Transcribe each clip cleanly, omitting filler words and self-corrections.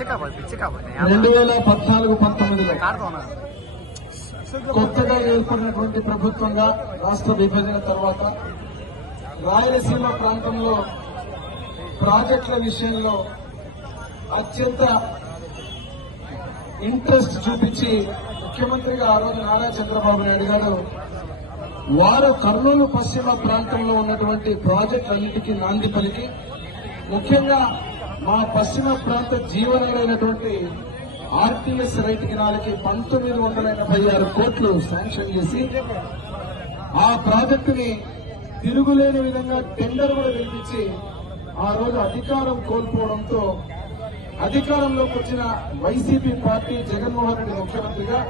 2014-19లో కొత్తగా ఏర్పడినటువంటి ప్రభుత్వంగా రాష్ట్ర విభజన తర్వాత రాయలసీమ ప్రాంతంలో ప్రాజెక్టుల విషయంలో అత్యంత ఇంట్రెస్ట్ చూపించి ముఖ్యమంత్రిగా ఆ రోజు నారా చంద్రబాబు నాయుడు గారు వారు కర్నూలు పశ్చిమ ప్రాంతంలో ఉన్నటువంటి ప్రాజెక్టులన్నిటికీ నాంది పలికి ముఖ్యంగా మా పశ్చిమ ప్రాంత జీవనాడైనటువంటి ఆర్టీఎస్ రైట్ కెనాల్కి 1986 కోట్లు శాంక్షన్ చేసి ఆ ప్రాజెక్టుని తిరుగులేని విధంగా టెండర్ కూడా పిలిపించి ఆ రోజు అధికారం కోల్పోవడంతో అధికారంలోకి వచ్చిన వైసీపీ పార్టీ జగన్మోహన్ రెడ్డి ముఖ్యమంత్రిగా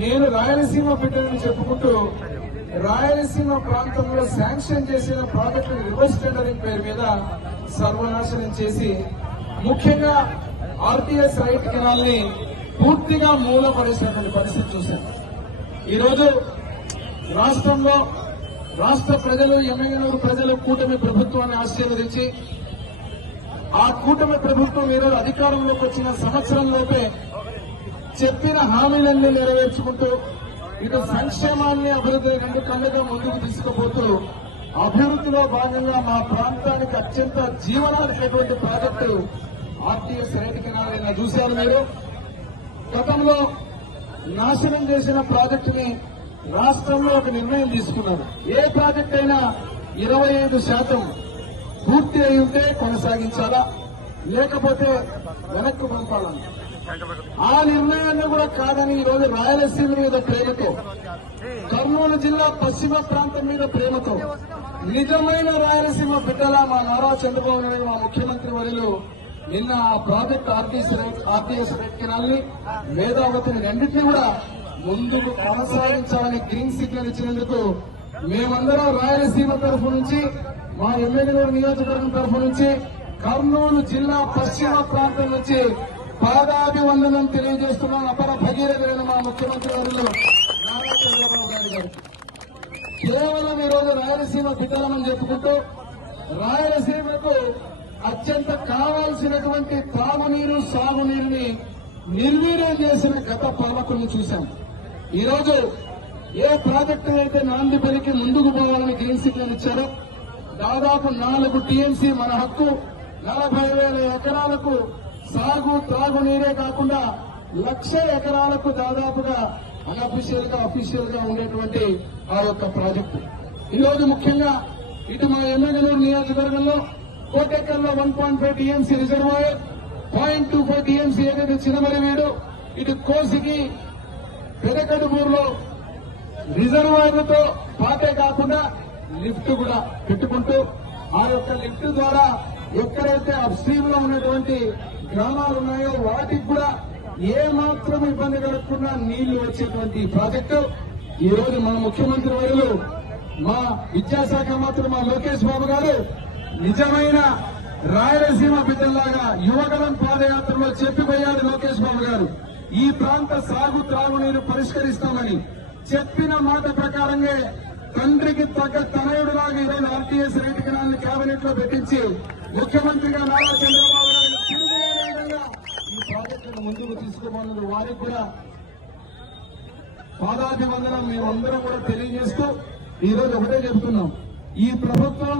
నేను రాయలసీమ బిడ్డని చెప్పుకుంటూ రాయలసీమ ప్రాంతంలో శాంక్షన్ చేసిన ప్రాజెక్టును రివర్స్ టెండరింగ్ పేరు మీద సర్వనాశనం చేసి ముఖ్యంగా ఆర్టీఎస్ రైట్ కెనాల్ ని పూర్తిగా మూలపడేసినటువంటి పరిస్థితి చూశాం. ఈరోజు రాష్ట్రంలో రాష్ట్ర ప్రజలు ఎమ్మెల్యేనూరు ప్రజలు కూటమి ప్రభుత్వాన్ని ఆశీర్వదించి ఆ కూటమి ప్రభుత్వం ఈరోజు అధికారంలోకి వచ్చిన సంవత్సరంలోపే చెప్పిన హామీలన్నీ నెరవేర్చుకుంటూ ఇటు సంక్షేమాన్ని అభివృద్ధి రెండు కళ్ళుగా ముందుకు తీసుకుపోతూ అభివృద్దిలో భాగంగా మా ప్రాంతానికి అత్యంత జీవనాడినటువంటి ప్రాజెక్టు ఆర్టీఎస్ రైట్ కెనాల్ నిన్న చూశారు మీరు. గతంలో నాశనం చేసిన ప్రాజెక్టుని రాష్ట్రంలో ఒక నిర్ణయం తీసుకున్నారు. ఏ ప్రాజెక్ట్ అయినా 25% పూర్తి అయి ఉంటే కొనసాగించాలా, లేకపోతే వెనక్కు పంపాలని. ఆ నిర్ణయాన్ని కూడా కాదని ఈరోజు రాయలసీమ మీద ప్రేమతో, కర్నూలు జిల్లా పశ్చిమ ప్రాంతం మీద ప్రేమతో నిజమైన రాయలసీమ బిడ్డలా మా నారా చంద్రబాబు నాయుడు మా ముఖ్యమంత్రి వర్యులు నిన్న ఆ ప్రాజెక్ట్ ఆర్టీఎస్ రైట్ కెనాల్ ని వేదావతిని రెండింటినీ కూడా ముందుకు కొనసాగించాలని గ్రీన్ సిగ్నల్ ఇచ్చినందుకు మేమందరం రాయలసీమ తరఫు నుంచి మా ఎమ్మెల్యేనూరు నియోజకవర్గం తరఫు నుంచి కర్నూలు జిల్లా పశ్చిమ ప్రాంతం నుంచి పాదాభివందనం తెలియజేస్తున్నాం అపర భగీరథులైన మా ముఖ్యమంత్రి వర్యులు నారా చంద్రబాబు నాయుడు గారు. కేవలం ఈరోజు రాయలసీమ బిడ్డలమని చెప్పుకుంటూ రాయలసీమకు అత్యంత కావాల్సినటువంటి తాగునీరు సాగునీరుని నిర్వీర్యం చేసిన గత పాలకులను చూశాం. ఈరోజు ఏ ప్రాజెక్టు అయితే నాంది పలికి ముందుకు పోవాలని గ్రీన్ సిగ్నల్ ఇచ్చారో దాదాపు 4 టీఎంసీ మన హక్కు 40,000 ఎకరాలకు సాగు త్రాగునీరే కాకుండా 1,00,000 ఎకరాలకు దాదాపుగా అఫీషియల్ గా ఉండేటువంటి ఆ యొక్క ప్రాజెక్టు ఈరోజు ముఖ్యంగా ఇటు మా ఎమ్మెల్యేనూరు నియోజకవర్గంలో కోటెక్కల్లో 1.5 టీఎంసీ రిజర్వాయర్, 0.25 టీఎంసీ ఏదైతే చినమరివీడు, ఇటు కోసికి పెదకడుపూరులో రిజర్వాయర్లతో పాటే కాకుండా లిఫ్ట్ కూడా పెట్టుకుంటూ ఆ యొక్క లిఫ్ట్ ద్వారా ఎక్కడైతే అప్స్ట్రీమ్ లో ఉన్నటువంటి గ్రామాలు ఉన్నాయో వాటికి కూడా ఏ మాత్రం ఇబ్బంది కలగకుండా నీళ్లు వచ్చేటువంటి ప్రాజెక్టు ఈ రోజు మన ముఖ్యమంత్రి వర్యులు మా విద్యాశాఖ మంత్రి మా లోకేష్ బాబు గారు నిజమైన రాయలసీమ బిడ్డల్లాగా యువగలం పాదయాత్రలో చెప్పిపోయాడు లోకేష్ బాబు గారు. ఈ ప్రాంత సాగు త్రాగునీరు పరిష్కరిస్తామని చెప్పిన మాట ప్రకారంగా తండ్రికి తగ్గ తనయుడులాగా ఈరోజు ఆర్టీఎస్ రైట్ కెనాల్ కేబినెట్ లో పెట్టించి ముఖ్యమంత్రిగా నారా చంద్రబాబు నాయుడు తిరుగులేని విధంగా ఈ ప్రాజెక్టును ముందుకు తీసుకుపోయినందుకు వారికి కూడా పాదాభివందనం మేమందరం కూడా తెలియజేస్తూ ఈ రోజు ఒకటే చెబుతున్నాం, ఈ ప్రభుత్వం